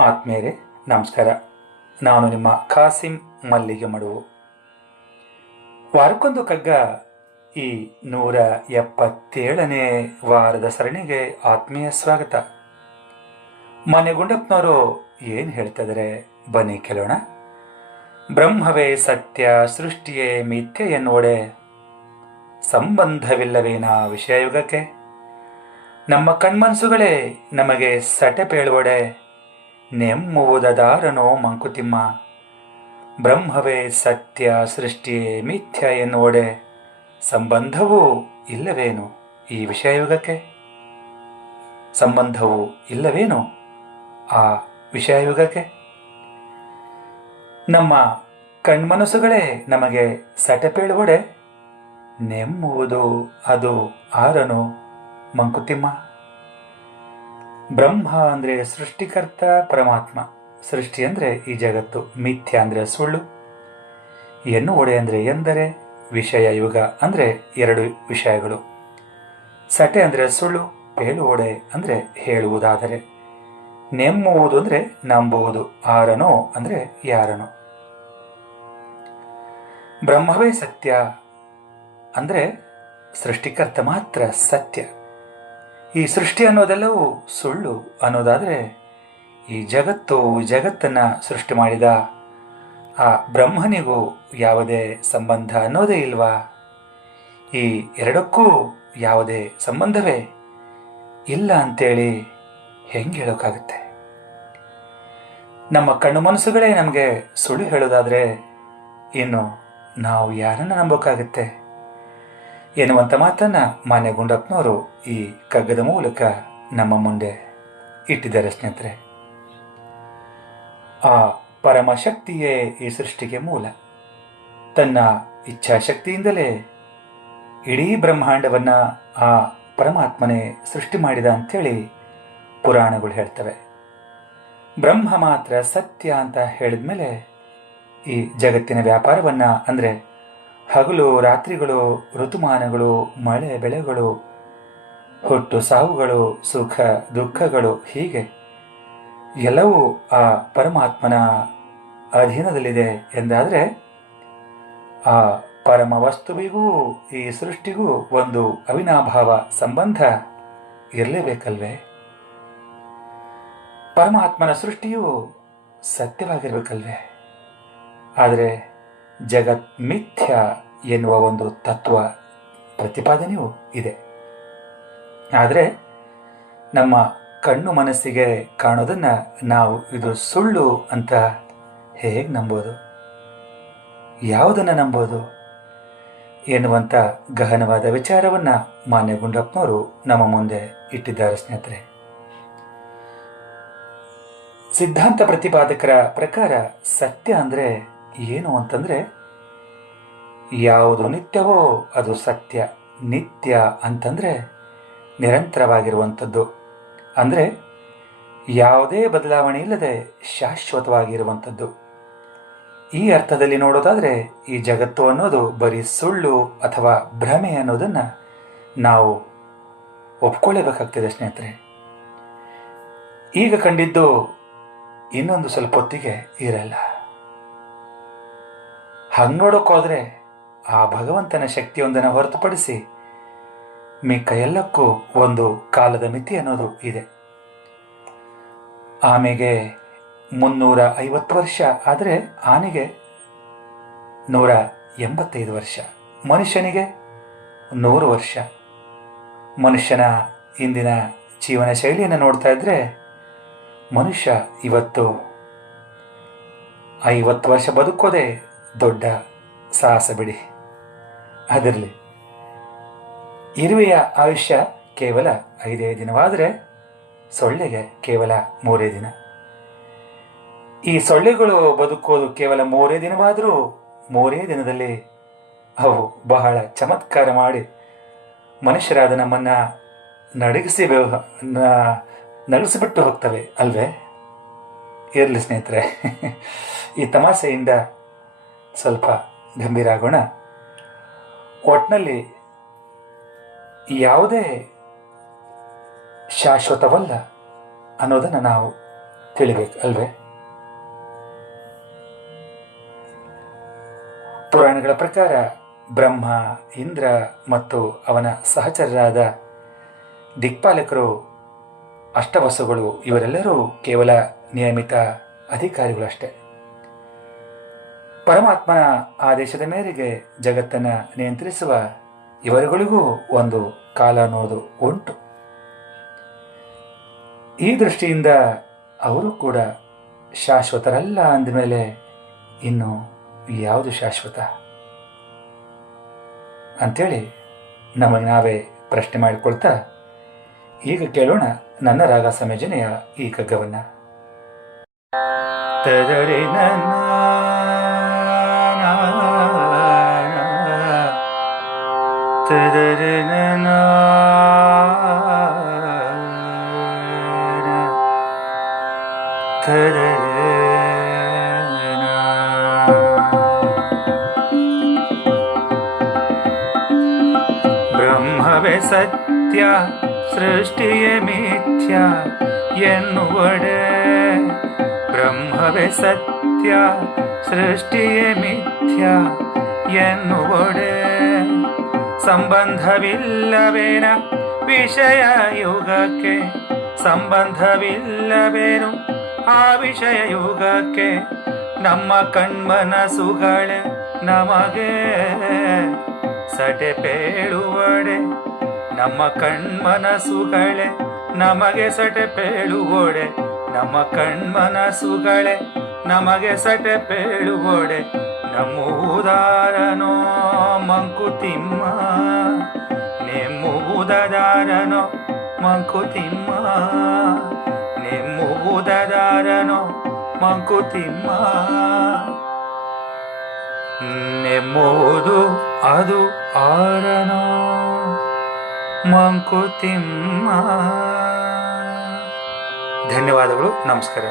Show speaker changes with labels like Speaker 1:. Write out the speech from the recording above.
Speaker 1: ಆತ್ಮೇರೆ ನಮಸ್ಕಾರ. ನಾನು ನಿಮ್ಮ ಖಾಸಿಂ ಮಲ್ಲಿಗೆ ಮಡುವು ವಾರಕ್ಕೊಂದು ಕಗ್ಗ ಈ ನೂರ ಎಪ್ಪತ್ತೇಳನೇ ವಾರದ ಸರಣಿಗೆ ಆತ್ಮೀಯ ಸ್ವಾಗತ. ಮನೆ ಗುಂಡಪ್ಪನವರು ಏನು ಹೇಳ್ತಿದ್ದಾರೆ ಬನ್ನಿ ಕೇಳೋಣ. ಬ್ರಹ್ಮವೇ ಸತ್ಯ, ಸೃಷ್ಟಿಯೇ ಮಿಥ್ಯ ಎನ್ನುವಡೆ. ಸಂಬಂಧವಿಲ್ಲವೇನ ವಿಷಯಯುಗಕ್ಕೆ? ನಮ್ಮ ಕಣ್ಮನಸುಗಳೇ ನಮಗೆ ಸಟೆ ಪೇಳುವಡೆ. ನೆಮ್ಮುವುದದಾರನೋ ಮಂಕುತಿಮ್ಮ? ಬ್ರಹ್ಮವೇ ಸತ್ಯ ಸೃಷ್ಟಿಯೇ ಮಿಥ್ಯ ಎನ್ನುವಡೆ. ಸಂಬಂಧವೂ ಇಲ್ಲವೇನು ಈ ವಿಷಯಯುಗಕ್ಕೆ? ಸಂಬಂಧವೂ ಇಲ್ಲವೇನು ಆ ವಿಷಯಯುಗಕ್ಕೆ? ನಮ್ಮ ಕಣ್ಮನಸ್ಸುಗಳೇ ನಮಗೆ ಸಟಪೇಳುವಡೆ. ನೆಮ್ಮುವುದು ಅದು ಆರನು ಮಂಕುತಿಮ್ಮ. ಬ್ರಹ್ಮ ಅಂದರೆ ಸೃಷ್ಟಿಕರ್ತ, ಪರಮಾತ್ಮ. ಸೃಷ್ಟಿ ಅಂದರೆ ಈ ಜಗತ್ತು, ಮಿಥ್ಯ ಅಂದರೆ ಸುಳ್ಳು. ಎನ್ನುವಡೆ ಅಂದರೆ ಎಂದರೆ, ವಿಷಯ ಯುಗ ಅಂದರೆ ಎರಡು ವಿಷಯಗಳು. ಸಟೆ ಅಂದರೆ ಸುಳ್ಳು ಪೇಳುವಡೆ ಅಂದರೆ ಹೇಳುವುದಾದರೆ. ನೆಮ್ಮುವುದು ಅಂದರೆ ನಂಬುವುದು, ಆರನೋ ಅಂದರೆ ಯಾರನೋ. ಬ್ರಹ್ಮವೇ ಸತ್ಯ ಅಂದರೆ ಸೃಷ್ಟಿಕರ್ತ ಮಾತ್ರ ಸತ್ಯ. ಈ ಸೃಷ್ಟಿ ಅನ್ನೋದೆಲ್ಲವೂ ಸುಳ್ಳು ಅನ್ನೋದಾದರೆ ಈ ಜಗತ್ತು ಜಗತ್ತನ್ನು ಸೃಷ್ಟಿ ಮಾಡಿದ ಆ ಬ್ರಹ್ಮನಿಗೂ ಯಾವುದೇ ಸಂಬಂಧ ಅನ್ನೋದೇ ಇಲ್ವಾ? ಈ ಎರಡಕ್ಕೂ ಯಾವುದೇ ಸಂಬಂಧವೇ ಇಲ್ಲ ಅಂತೇಳಿ ಹೆಂಗೆ ಹೇಳೋಕ್ಕಾಗುತ್ತೆ ನಮ್ಮ ಕಣ್ಣು ಮನಸ್ಸುಗಳೇ ನಮಗೆ ಸುಳ್ಳು ಹೇಳೋದಾದರೆ ಇನ್ನು ನಾವು ಯಾರನ್ನು ನಂಬೋಕ್ಕಾಗುತ್ತೆ ಎನ್ನುವಂಥ ಮಾತನ್ನ ಮಾನ್ಯ ಗುಂಡಪ್ಪನವರು ಈ ಕಗ್ಗದ ಮೂಲಕ ನಮ್ಮ ಮುಂದೆ ಇಟ್ಟಿದ್ದಾರೆ ಸ್ನೇಹಿತರೆ. ಆ ಪರಮಶಕ್ತಿಯೇ ಈ ಸೃಷ್ಟಿಗೆ ಮೂಲ. ತನ್ನ ಇಚ್ಛಾಶಕ್ತಿಯಿಂದಲೇ ಇಡೀ ಬ್ರಹ್ಮಾಂಡವನ್ನ ಆ ಪರಮಾತ್ಮನೇ ಸೃಷ್ಟಿ ಮಾಡಿದ ಅಂಥೇಳಿ ಪುರಾಣಗಳು ಹೇಳ್ತವೆ. ಬ್ರಹ್ಮ ಮಾತ್ರ ಸತ್ಯ ಅಂತ ಹೇಳಿದ್ಮೇಲೆ ಈ ಜಗತ್ತಿನ ವ್ಯಾಪಾರವನ್ನ ಅಂದರೆ ಹಗಲು, ರಾತ್ರಿಗಳು, ಋತುಮಾನಗಳು, ಮಳೆ, ಬೆಳೆಗಳು, ಹುಟ್ಟು, ಸಾವುಗಳು, ಸುಖ, ದುಃಖಗಳು, ಹೀಗೆ ಎಲ್ಲವೂ ಆ ಪರಮಾತ್ಮನ ಅಧೀನದಲ್ಲಿದೆ ಎಂದಾದರೆ ಆ ಪರಮ ವಸ್ತುವಿಗೂ ಈ ಸೃಷ್ಟಿಗೂ ಒಂದು ಅವಿನಾಭಾವ ಸಂಬಂಧ ಇರಲೇಬೇಕಲ್ವೇ? ಪರಮಾತ್ಮನ ಸೃಷ್ಟಿಯು ಸತ್ಯವಾಗಿರಬೇಕಲ್ವೇ? ಆದರೆ ಜಗತ್ ಮಿಥ್ಯ ಎನ್ನುವ ಒಂದು ತತ್ವ ಪ್ರತಿಪಾದನೆಯೂ ಇದೆ. ಆದರೆ ನಮ್ಮ ಕಣ್ಣು ಮನಸ್ಸಿಗೆ ಕಾಣೋದನ್ನ ನಾವು ಇದು ಸುಳ್ಳು ಅಂತ ಹೇಗೆ ನಂಬೋದು? ಯಾವುದನ್ನು ನಂಬೋದು? ಎನ್ನುವಂಥ ಗಹನವಾದ ವಿಚಾರವನ್ನು ಮಾನ್ಯ ಗುಂಡಪ್ಪನವರು ನಮ್ಮ ಮುಂದೆ ಇಟ್ಟಿದ್ದಾರೆ ಸ್ನೇಹಿತರೆ. ಸಿದ್ಧಾಂತ ಪ್ರತಿಪಾದಕರ ಪ್ರಕಾರ ಸತ್ಯ ಅಂದರೆ ಏನು ಅಂತಂದರೆ, ಯಾವುದು ನಿತ್ಯವೋ ಅದು ಸತ್ಯ. ನಿತ್ಯ ಅಂತಂದರೆ ನಿರಂತರವಾಗಿರುವಂಥದ್ದು. ಅಂದರೆ ಯಾವುದೇ ಬದಲಾವಣೆ ಇಲ್ಲದೆ ಶಾಶ್ವತವಾಗಿರುವಂಥದ್ದು. ಈ ಅರ್ಥದಲ್ಲಿ ನೋಡೋದಾದರೆ ಈ ಜಗತ್ತು ಅನ್ನೋದು ಬರೀ ಸುಳ್ಳು ಅಥವಾ ಭ್ರಮೆ ಅನ್ನೋದನ್ನು ನಾವು ಒಪ್ಕೊಳ್ಳೇಬೇಕಾಗ್ತದೆ ಸ್ನೇಹಿತರೆ. ಈಗ ಕಂಡಿದ್ದು ಇನ್ನೊಂದು ಸ್ವಲ್ಪ ಹೊತ್ತಿಗೆ ಇರಲ್ಲ. ಹಂಗೆ ನೋಡೋಕ್ಕೋದ್ರೆ ಆ ಭಗವಂತನ ಶಕ್ತಿಯೊಂದನ್ನು ಹೊರತುಪಡಿಸಿ ಮಿಕ್ಕ ಎಲ್ಲಕ್ಕೂ ಒಂದು ಕಾಲದ ಮಿತಿ ಅನ್ನೋದು ಇದೆ. ಆಮೆಗೆ ಮುನ್ನೂರ ಐವತ್ತು ವರ್ಷ ಆದರೆ ಆನೆಗೆ ನೂರ ಎಂಬತ್ತೈದು ವರ್ಷ, ಮನುಷ್ಯನಿಗೆ ನೂರು ವರ್ಷ. ಮನುಷ್ಯನ ಇಂದಿನ ಜೀವನ ಶೈಲಿಯನ್ನು ನೋಡ್ತಾ ಇದ್ರೆ ಮನುಷ್ಯ ಇವತ್ತು ಐವತ್ತು ವರ್ಷ ಬದುಕೋದೇ ದೊಡ್ಡ ಸಾಹಸ ಬಿಡಿ. ಅದರಲ್ಲಿ ಇರುವೆಯ ಆಯುಷ್ಯ ಕೇವಲ ಐದೇ ದಿನವಾದರೆ ಸೊಳ್ಳೆಗೆ ಕೇವಲ ಮೂರೇ ದಿನ. ಈ ಸೊಳ್ಳೆಗಳು ಬದುಕೋದು ಕೇವಲ ಮೂರೇ ದಿನವಾದರೂ ಮೂರೇ ದಿನದಲ್ಲಿ ಅವು ಬಹಳ ಚಮತ್ಕಾರ ಮಾಡಿ ಮನುಷ್ಯರಾದ ನಮ್ಮನ್ನ ನಡಗಿಸಿ ನಡೆಸಿಬಿಟ್ಟು ಹೋಗ್ತವೆ ಅಲ್ವೇ? ಇರಲಿ ಸ್ನೇಹಿತರೆ. ಈ ತಮಾಷೆಯಿಂದ ಸ್ವಲ್ಪ ಗಂಭೀರ ಆಗೋಣ. ಒಟ್ಟಿನಲ್ಲಿ ಯಾವುದೇ ಶಾಶ್ವತವಲ್ಲ ಅನ್ನೋದನ್ನು ನಾವು ತಿಳಿಬೇಕು ಅಲ್ವೇ? ಪುರಾಣಗಳ ಪ್ರಕಾರ ಬ್ರಹ್ಮ, ಇಂದ್ರ ಮತ್ತು ಅವನ ಸಹಚರರಾದ ದಿಕ್ಪಾಲಕರು, ಅಷ್ಟವಸುಗಳು ಇವರೆಲ್ಲರೂ ಕೇವಲ ನಿಯಮಿತ ಅಧಿಕಾರಿಗಳಷ್ಟೇ. ಪರಮಾತ್ಮನ ಆದೇಶದ ಮೇರೆಗೆ ಜಗತ್ತನ್ನ ನಿಯಂತ್ರಿಸುವ ಇವರುಗಳಿಗೂ ಒಂದು ಕಾಲ ಅನ್ನೋದು ಉಂಟು. ಈ ದೃಷ್ಟಿಯಿಂದ ಅವರು ಕೂಡ ಶಾಶ್ವತರಲ್ಲ ಅಂದಮೇಲೆ ಇನ್ನು ಯಾವುದು ಶಾಶ್ವತ? ಅಂಥೇಳಿ ನಮಗೆ ನಾವೇ ಪ್ರಶ್ನೆ ಮಾಡಿಕೊಳ್ತಾ ಈಗ ಕೇಳೋಣ ನನ್ನ ರಾಗ ಸಂಯೋಜನೆಯ ಈ ಕಗ್ಗವನ್ನ ತದರಿ ನನ್ನ ತದರಿ ನನ್ನ ಬ್ರಹ್ಮವೇ ಸತ್ಯ ಸೃಷ್ಟಿಯೇ ಮಿಥ್ಯ ಎನ್ನುವಡೆ ಬ್ರಹ್ಮವೇ ಸತ್ಯ ಸೃಷ್ಟಿಯೇ ಮಿಥ್ಯ ಎನ್ನುವಡೆ ಸಂಬಂಧವಿಲ್ಲವೇನ ವಿಷಯ ಯುಗಕ್ಕೆ? ಸಂಬಂಧವಿಲ್ಲವೇನು ಆ ವಿಷಯ ಯುಗಕ್ಕೆ? ನಮ್ಮ ಕಣ್ಮನಸುಗಳೇ ನಮಗೆ ಸಟೆ ಪೇಳುವಡೆ. ನಮ್ಮ ಕಣ್ಮನಸುಗಳೇ ನಮಗೆ ಸಟೆ ಪೇಳುವಡೆ. ನಮ್ಮ ಕಣ್ಮನಸುಗಳೇ ನಮಗೆ ಸಟೆ ಪೇಳುವಡೆ ಮಂಕುತಿಮ್ಮ? ಮಂಕುತಿಮ್ಮ ನೆಮ್ಮುವುದಾರನೋ ಮಂಕುತಿಮ್ಮ? ನೆಮ್ಮುವುದಾರನೋ ಮಂಕುತಿಮ್ಮ? ನೆಮ್ಮುವುದು ಅದು ಆರನೋ ಮಂಕುತಿಮ್ಮ? ಧನ್ಯವಾದಗಳು ನಮಸ್ಕಾರ.